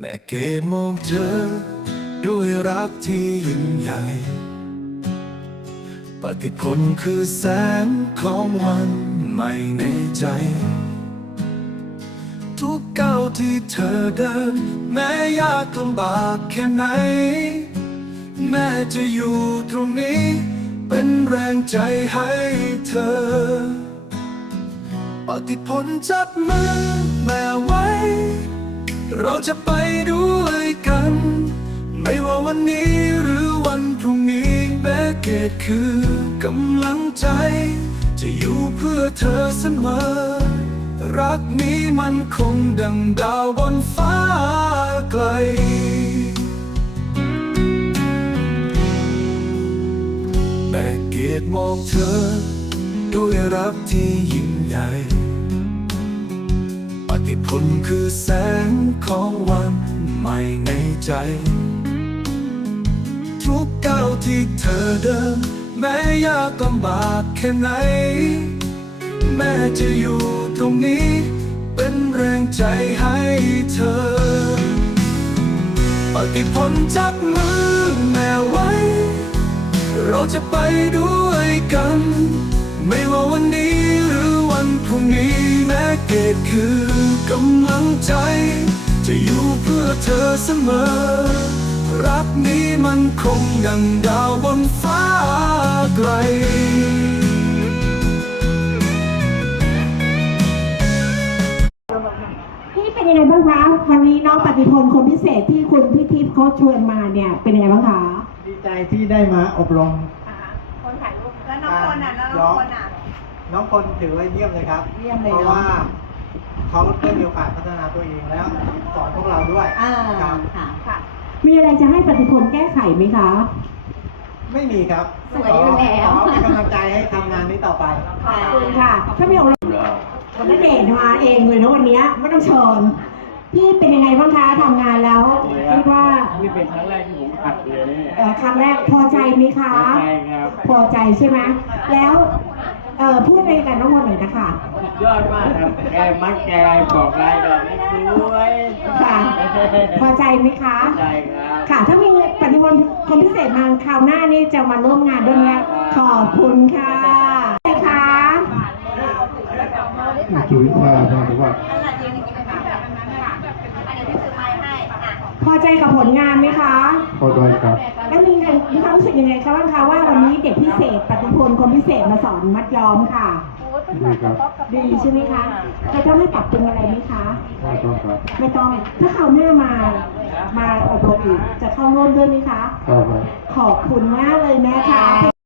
แม่เกดมองเธอด้วยรักที่ยิ่งใหญ่ ปฏิพลคือแสงของวันใหม่ในใจ ทุกก้าวที่เธอเดิน แม้ยากลำบากแค่ไหน แม่จะอยู่ตรงนี้ เป็นแรงใจให้เธอ ปฏิพลจับมือแม่ไว้ เราจะไปด้วยกัน ไม่ว่าวันนี้หรือวันพรุ่งนี้แม้เกตคือกำลังใจ จะอยู่เพื่อเธอเสมอ รักนี้มันคงดังดาวบนฟ้าไกลแม่เกียรติมองเธอ ด้วยรักที่ยิ่งใหญ่ ปฏิพลคือแสงของวันใหม่ในใจ ทุกก้าวที่เธอเดิน แม้ยากลำบากแค่ไหน แม่จะอยู่ตรงนี้ เป็นแรงใจให้เธอ ปฏิพลจับมือแม่ไว้ เราจะไปด้วยกัน ไม่ว่าวันนี้หรือวันพรุ่งนี้ เกตคือกำลังใจ จะอยู่เพื่อเธอเสมอ รักนี้มันคงดังดาวบนฟ้าไกลพี่เป็นยังไงบ้างคะวันนี้น้องปฏิพลคนพิเศษที่คุณพี่ทิพย์เขาชวนมาเนี่ยเป็นยังไงบ้างคะดีใจที่ได้มาอบรมคนถ่ายรูปแล้วน้องคนอะแล้วน้องคนอะ น้องคนถือว่าเยี่ยมเลยครับเยี่ยมเลยเพราะเนาะว่าเขาได้มีโอกาสพัฒนาตัวเองแล้วสอนพวกเราด้วยอ่าครับ ค่ะ ค่ะ มีอะไรจะให้ปฏิพลแก้ไขไหมคะ ไม่มีครับสวยอยู่แล้ว ขอเป็นกำลังใจให้ทำงานนี้ต่อไป ขอบคุณค่ะ ถ้าไม่อบรมคนณเดชน์มาเองเลยนะวันเนี้ยไม่ต้องเชิญพี่เป็นยังไงบ้างคะทำงานแล้วคิดว่านี่เป็นครั้งแรกที่ผมอัดเลยเนี่ยเอ่อครั้งแรกพอใจไหมคะ ใช่ครับ พอใจใช่ไหมแล้ว เอ่อพูดอะไรกับน้องมนต์หน่อยนะคะสุดยอดมากครับแกมัดแกบอกลายดอกสวยค่ะ พอใจไหมคะ ใช่ครับ ค่ะถ้ามีปฏิวัติคนพิเศษมาคราวหน้านี่จะมาร่วมงานด้วยนะขอบคุณค่ะใช่ค่ะจุ๋ยมาบอกว่าอันนั้นยืนอย่างนี้นะคะอันนี้พี่ซื้อไม้ให้อะพอใจกับผลงานไหมคะ พอใจครับ แล้วมีมีความรู้สึกยังไงคะบ้างคะว่าวั นนี้เด็กพิเศษปฏิพลคนพิเศษมาสอนมัดย้อมค่ะ ดีครับดีใช่ไหมคะจะต้องให้ปรับปรุงอะไรไหมคะ ไม่ต้องครับ ไม่ต้อง ถ้าคราวหน้ามา มาอบรมอีกจะเข้าร่วมด้วยไหมคะต่อไปขอบคุณมากเลยนะคะ